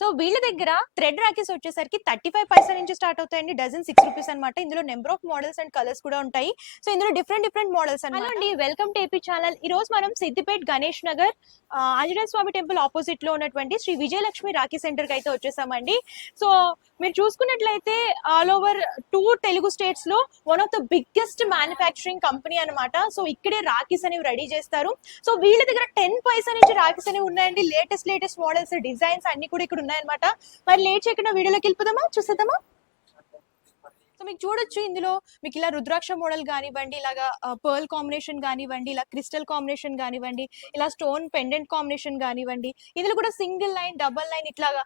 So వీళ్ళ దగ్గర thread rakhis వచ్చేసరికి 35 నుంచి స్టార్ట్ అవుతాయండి. డజన్ 6 రూపీస్ అనమాట. ఇందులో number of models and colours కూడా ఉంటాయి. సో ఇందులో డిఫరెంట్ మోడల్స్ అన్నమాట. హలో అండి, వెల్కమ్ టు ఏపీ ఛానల్. ఈ రోజు మనం సిద్దిపేట్ గణేష్ నగర్ ఆంజనేయ స్వామి టెంపుల్ ఆపోజిట్ లో ఉన్నటువంటి శ్రీ విజయలక్ష్మి రాఖీ సెంటర్ కి అయితే వచ్చేసామండి. సో మీరు చూసుకున్నట్లయితే ఆల్ ఓవర్ 2 తెలుగు స్టేట్స్ లో one of the biggest manufacturing company అనమాట. సో ఇక్కడే రాఖీస్ అనేవి రెడీ చేస్తారు. సో వీళ్ళ దగ్గర 10 పైసా నుంచి రాఖీస్ అనేవి ఉన్నాయండి. లేటెస్ట్ మోడల్స్, డిజైన్స్ అన్ని కూడా ఇక్కడ ఉన్నాయన్నమాట. మరి లేట్ చేయకుండా వీడియోలోకి వెళ్ళిపోదామా, చూసేద్దామా? సో మీకు చూడొచ్చు, ఇందులో మీకు ఇలా రుద్రాక్ష మోడల్ కానివ్వండి, ఇలాగా పర్ల్ కాంబినేషన్ కానివ్వండి, ఇలా క్రిస్టల్ కాంబినేషన్ కానివ్వండి, ఇలా స్టోన్ పెండెంట్ కాంబినేషన్ కానివ్వండి, ఇందులో కూడా సింగిల్ లైన్, డబల్ లైన్, ఇట్లాగా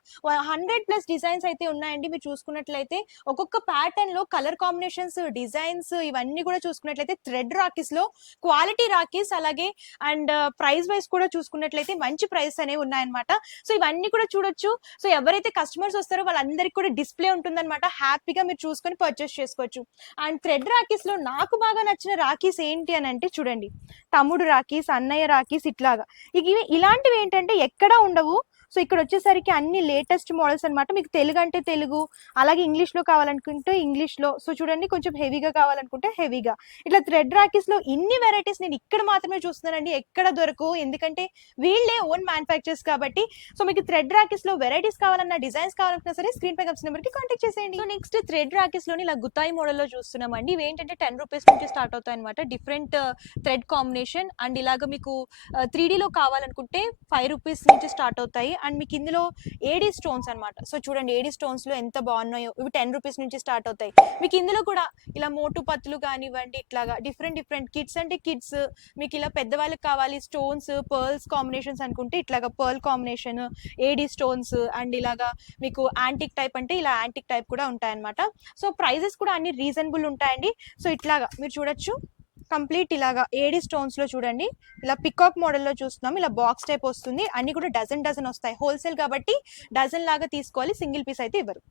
100+ డిజైన్స్ అయితే ఉన్నాయండి. మీరు చూసుకున్నట్లయితే ఒక్కొక్క ప్యాటర్న్ లో కలర్ కాంబినేషన్స్, డిజైన్స్ ఇవన్నీ కూడా చూసుకున్నట్లయితే థ్రెడ్ రాఖీస్ లో క్వాలిటీ రాఖీస్, అలాగే అండ్ ప్రైస్ వైజ్ కూడా చూసుకున్నట్లయితే మంచి ప్రైస్ అనేవి ఉన్నాయన్నమాట. సో ఇవన్నీ కూడా చూడొచ్చు. సో ఎవరైతే కస్టమర్స్ వస్తారో వాళ్ళందరికీ కూడా డిస్ప్లే ఉంటుందన్నమాట. హ్యాపీగా మీరు చూసుకొని పర్చేస్ చేసుకోవచ్చు. అండ్ థ్రెడ్ రాఖీస్ లో నాకు బాగా నచ్చిన రాఖీస్ ఏంటి అని అంటే చూడండి, తమ్ముడు రాఖీస్, అన్నయ్య రాఖీస్, ఇట్లాగా ఇలాంటివి ఏంటంటే ఎక్కడా ఉండవు. సో ఇక్కడ వచ్చేసరికి అన్ని లేటెస్ట్ మోడల్స్ అనమాట. మీకు తెలుగు అంటే తెలుగు, అలాగే ఇంగ్లీష్ లో కావాలనుకుంటే ఇంగ్లీష్ లో. సో చూడండి, కొంచెం హెవీగా కావాలనుకుంటే హెవీగా. ఇట్లా థ్రెడ్ రాఖీస్ లో ఇన్ని వెరైటీస్ నేను ఇక్కడ మాత్రమే చూస్తున్నానండి, ఎక్కడ దొరకవు. ఎందుకంటే వీళ్ళే ఓన్ మ్యానుఫ్యాక్చర్స్ కాబట్టి. సో మీకు థ్రెడ్ రాఖీస్ లో వెరైటీస్ కావాలన్నా, డిజైన్స్ కావాలన్నా సరే స్క్రీన్ పై కనిపిస్తున్న నెంబర్ కి కాంటాక్ట్ చేసేయండి. సో నెక్స్ట్ థ్రెడ్ రాఖీస్ లోని ఇలా గుత్తాయి మోడల్ లో చూస్తున్నామండి. ఇవి ఏంటంటే 10 రూపీస్ నుంచి స్టార్ట్ అవుతాయి అనమాట. Different thread combination. అండ్ ఇలాగ మీకు 3D లో కావాలనుకుంటే 5 రూపీస్ నుంచి స్టార్ట్ అవుతాయి. అండ్ మీకు ఇందులో ఏడీ స్టోన్స్ అనమాట. సో చూడండి, ఏడీ స్టోన్స్ లో ఎంత బాగున్నాయో. ఇవి 10 రూపీస్ నుంచి స్టార్ట్ అవుతాయి. మీకు ఇందులో కూడా ఇలా మోటు పత్తులు కానివ్వండి, ఇట్లాగా డిఫరెంట్ కిడ్స్ అంటే కిడ్స్, మీకు ఇలా పెద్దవాళ్ళకి కావాలి స్టోన్స్, పర్ల్స్ కాంబినేషన్స్ అనుకుంటే ఇట్లాగా pearl combination, AD stones, and ఇలాగా మీకు యాంటిక్ టైప్ అంటే ఇలా యాంటిక్ టైప్ కూడా ఉంటాయన్నమాట. సో ప్రైజెస్ కూడా అన్ని రీజనబుల్ ఉంటాయండి. సో ఇట్లాగా మీరు చూడొచ్చు, కంప్లీట్ ఇలాగా ఏడీ స్టోన్స్ లో చూడండి, ఇలా పికాక్ మోడల్లో చూస్తున్నాం. ఇలా బాక్స్ టైప్ వస్తుంది. అన్ని కూడా డజన్ వస్తాయి. హోల్సేల్ కాబట్టి డజన్ లాగా తీసుకోవాలి, సింగిల్ పీస్ అయితే ఇవ్వరు.